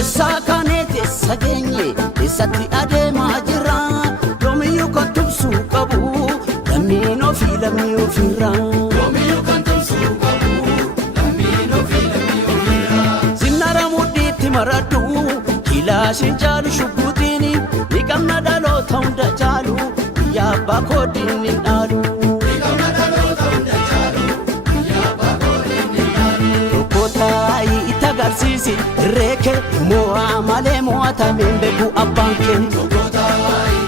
Essa kanete sagenye essatti adeemaa jira yoomiyyuu kan tumsuu qabu lammiin ofii lammii ofirra yoomiyyuu kan tumsuu qabu lammiin ofii lammii ofirra sinnara mudhiitti maradhu kilaashin jaalu shubbuutiini ni qabna dhaloota hunda jaalu biyya abbaa koodiin hin dhaalu Sisi reke moa male moa tamembe bu abanke Tokota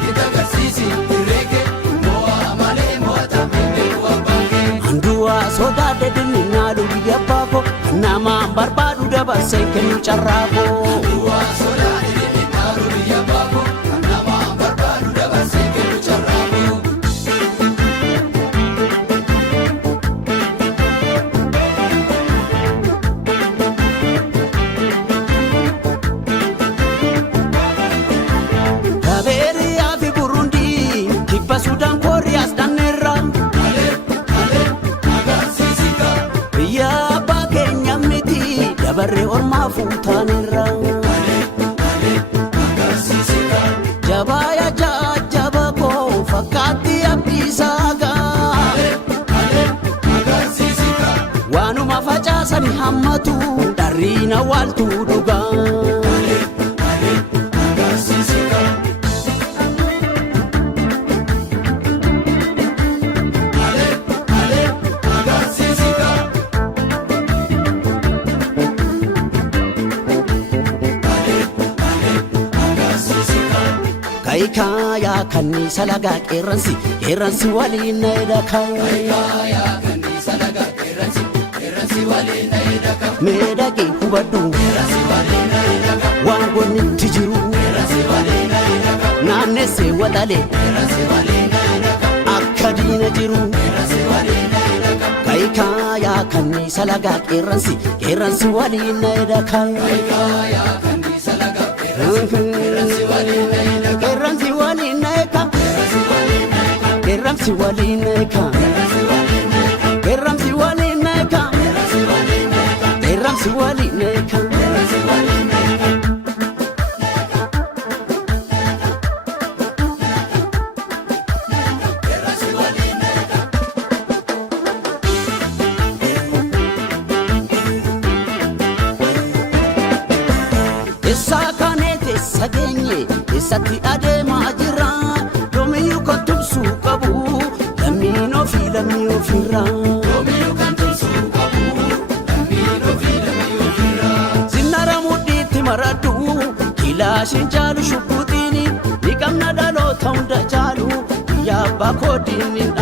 itaga sisi reke moa male moa tamembe bu abanke Andua soda de dininalu yabako nama barbadu da baseke nu charako Andua soda de dininalu yabako nama barbadu da baseke nu charako Sudan Koreas danera ya bakenya miti dabarre orma futanera jabaya jabako fakati abisaga wanu mafacha sani hammatu darina waltu duga Kaya kanisa laga keransi wali na edaka Kaya kanisa laga keransi wali na edaka Medaki kubadu keransi wali na edaka Wango nitijiru keransi wali na edaka Nanese wadale keransi wali na edaka Akadina jiru keransi wali na edaka Kaya kanisa laga keransi wali na edaka Kaya kanisa laga keransi wali na edaka Keransi wali naika Keransi wali naika Keransi wali naika Keransi wali naika Essa kanete sagenye essatti adeemaa jira yoomiyyuu kan tumsuu qabu lammiin ofii lammii ofirra yoomiyyuu kan tumsuu qabu lammiin ofii lammii ofirra sinnara mudhiitti maradhu kilaashin jaalu shubbuutiini ni qabna dhaloota hunda jaalu biyya abbaa koodiin hin